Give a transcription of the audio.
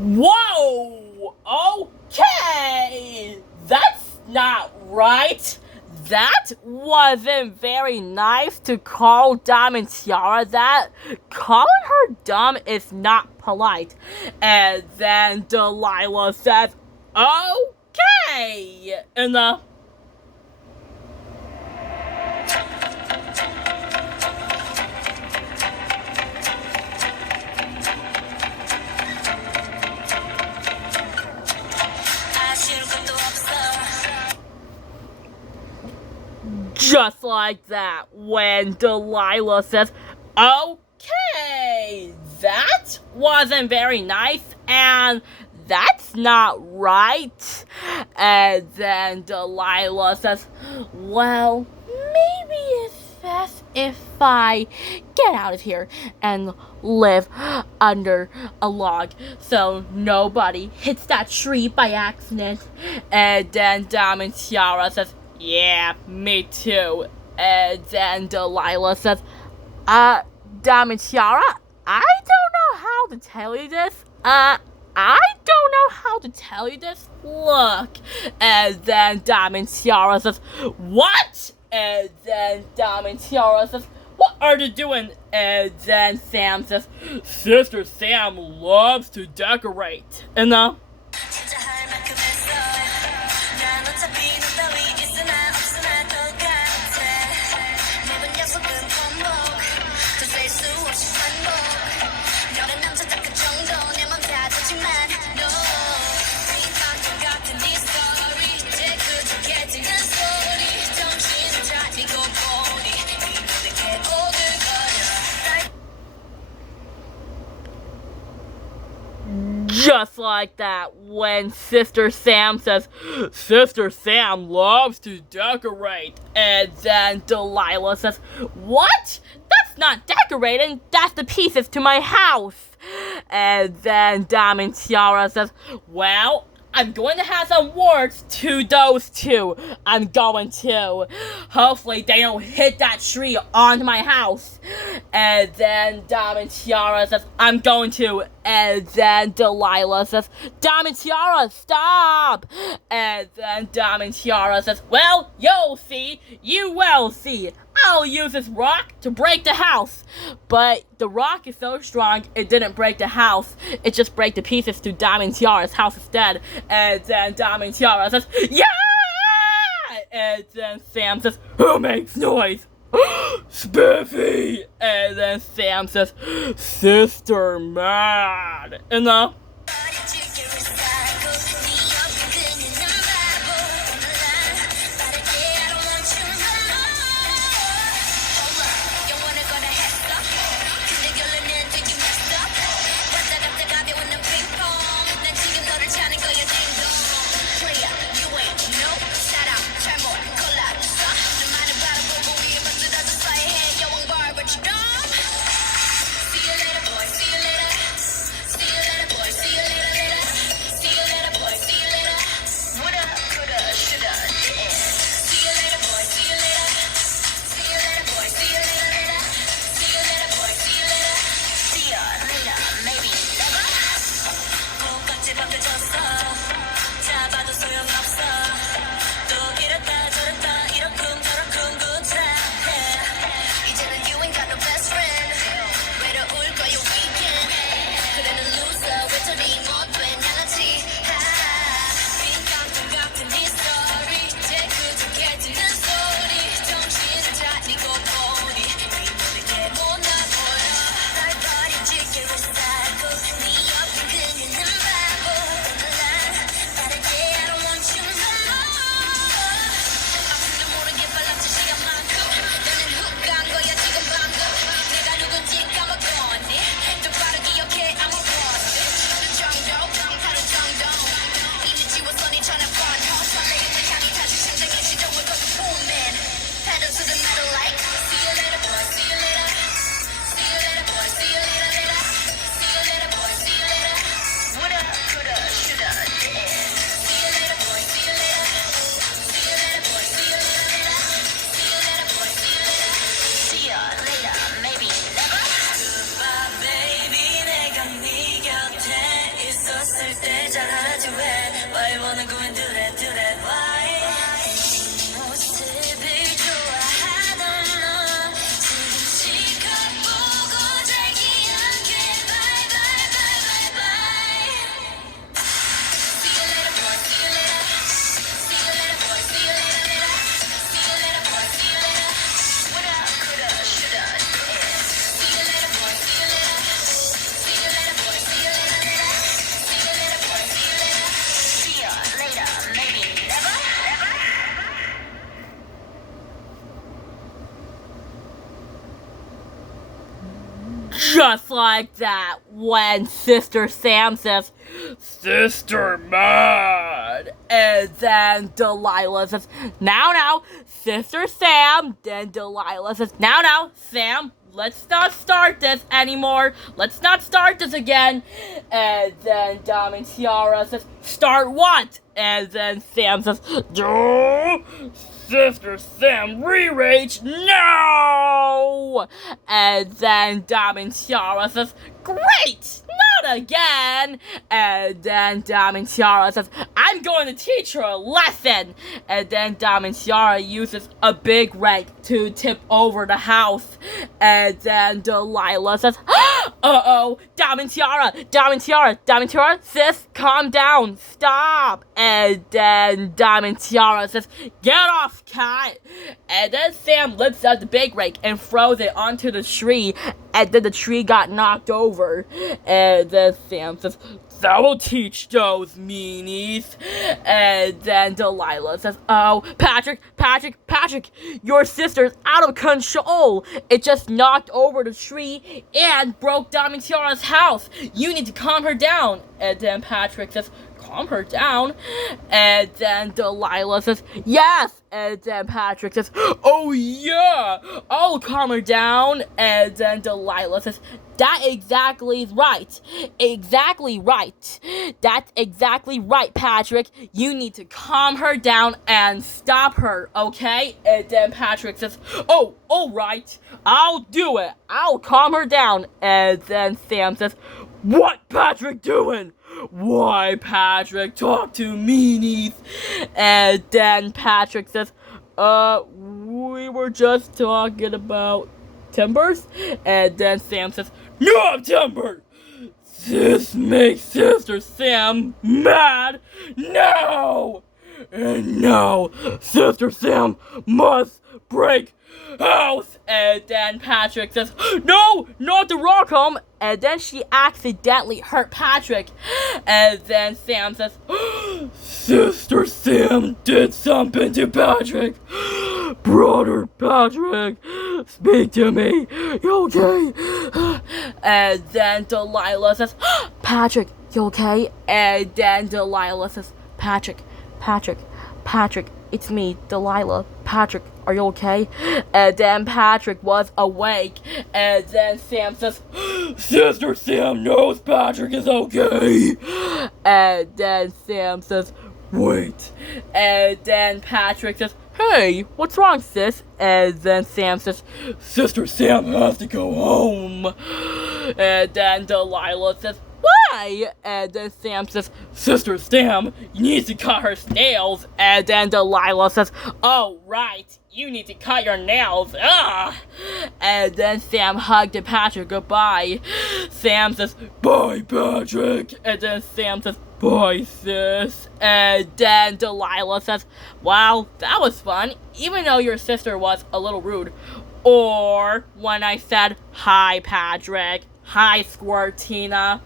Whoa! Okay! That's not right! That wasn't very nice to call Diamond Tiara that. Calling her dumb is not polite. And then Delilah says, okay! And just like that, when Delilah says, okay, that wasn't very nice, and that's not right. And then Delilah says, well, maybe it's best if I get out of here and live under a log so nobody hits that tree by accident. And then Diamond Tiara says, yeah, me too. And then Delilah says, Diamond Tiara, I don't know how to tell you this. I don't know how to tell you this. Look. And then Diamond Tiara says, what? And then Diamond Tiara says, what are you doing? And then Sam says, Sister Sam loves to decorate. And just like that, when Sister Sam says, Sister Sam loves to decorate. And then Delilah says, what? That's not decorating, that's the pieces to my house. And then Diamond Tiara says, well, I'm going to have some words to those two. I'm going to. Hopefully they don't hit that tree onto my house. And then Diamond Tiara says, I'm going to. And then Delilah says, Diamond Tiara, stop! And then Diamond Tiara says, well, you'll see. You will see. I'll use this rock to break the house. But the rock is so strong, it didn't break the house. It just break the pieces to Diamond Tiara's house instead. And then Diamond Tiara says, yeah! And then Sam says, who makes noise? Spiffy! And then Sam says, Sister Mad. And Just like that, when Sister Sam says, Sister Mad, and then Delilah says, now, Sister Sam, then Delilah says, now, Sam, let's not start this anymore, let's not start this again, and then Dom and Tiara says, start what? And then Sam says, duh! Sister Sam re-rage, no! And then Dom and Tiara says, great! Not again! And then Dom and Tiara says, I'm going to teach her a lesson! And then Dom and Tiara uses a big rake to tip over the house. And then Delilah says, uh-oh, Dom and Tiara, sis, calm down, stop. And then Dom and Tiara says, get off, cat. And then Sam lifts up the big rake and throws it onto the tree, and then the tree got knocked over. And then Sam says, that will teach those meanies. And then Delilah says, oh, Patrick, your sister's out of control. It just knocked over the tree and broke Dom and Tiara's house. You need to calm her down. And then Patrick says, calm her down? And then Delilah says, yes. And then Patrick says, oh yeah, I'll calm her down. And then Delilah says, that's exactly right. That's exactly right, Patrick. You need to calm her down and stop her, okay? And then Patrick says, oh, alright, I'll do it. I'll calm her down. And then Sam says, what Patrick doing? Why, Patrick, talk to meanies. And then Patrick says, we were just talking about timbers. And then Sam says, no timber! This makes Sister Sam mad! No! And now, Sister Sam must break house! And then Patrick says, no, not the rock home! And then she accidentally hurt Patrick. And then Sam says, Sister Sam did something to Patrick. Brother Patrick, speak to me. You okay? And then Delilah says, Patrick, you okay? And then Delilah says, Patrick, it's me, Delilah. Patrick, are you okay? And then Patrick was awake. And then Sam says, Sister Sam knows Patrick is okay. And then Sam says, wait. And then Patrick says, hey, what's wrong, sis? And then Sam says, Sister Sam has to go home. And then Delilah says, why? And then Sam says, Sister Sam, you need to cut her nails. And then Delilah says, oh, right, you need to cut your nails. Ah! And then Sam hugged Patrick goodbye. Sam says, bye, Patrick. And then Sam says, bye, sis. And then Delilah says, wow, that was fun, even though your sister was a little rude. Or when I said, hi, Patrick. Hi, Squirtina.